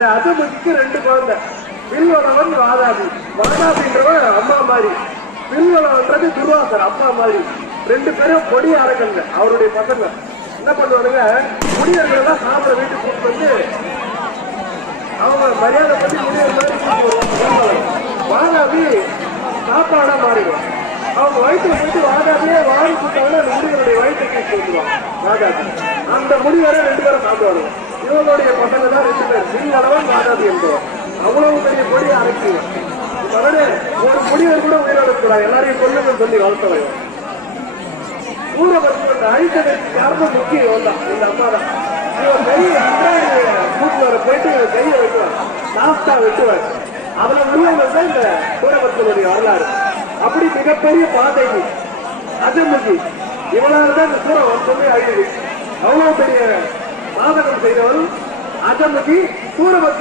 அதுமுக்கு ரெண்டு குழந்தை, வில்வளவன் வாதாபி. வாதாபின்றவன் அம்மா மாதிரி, வில்வளவன்றது துர்வாசர் அப்பா மாதிரி. ரெண்டு பேரும் கொடி அரக்கங்க. அவருடைய பசங்க என்ன பண்ணுவானுங்க, முடியர்களெல்லாம் சாப்பிட வீட்டுக்கு கூப்பிட்டு வந்து அவங்க மரியாதை பத்தி முடியர் மாதிரி கூப்பிட்டு வருவாங்க. வாதாபி சாப்பாடா மாறிடும். அவங்க வயிற்றுல போயிட்டு வாதாபியே வாங்கி கொடுத்தாங்கன்னா அந்த முடிவருடைய வயிற்று கூப்பிட்டு வந்துருவாங்க. வாதாபி அந்த முடிவரை ரெண்டு பேரும் சாப்பிடுவாங்க. இவங்களுடைய பசங்க தான் ரெண்டு பேர், வில்வளவன் வாதாபி என்பவர். அவ்வளவு பெரிய கொடி அரைக்கு ஒரு முடிவர் கூட உயிரிழக்கூடாது, எல்லாரையும் கொல்லுன்னு சொல்லி வளர்த்தவங்க. சூரபத்மன் அழித்ததற்கு காரணம் முக்கியம் தான் இந்த அம்மா தான். இவர் பெரிய கூட்டுவரை போயிட்டு கையை வெட்டுவார், சாஸ்தா வெட்டுவார். அதுல உருவங்கள் தான் இந்த சூரபத்மனுடைய வரலாறு. அப்படி மிகப்பெரிய பாதைக்கு அஜமுகி இவனால தான் இந்த சூர வம்சமே அழியுது. அவ்வளவு பெரிய சாதகம் செய்தவன் அஜமுகி. சூரபத்மன்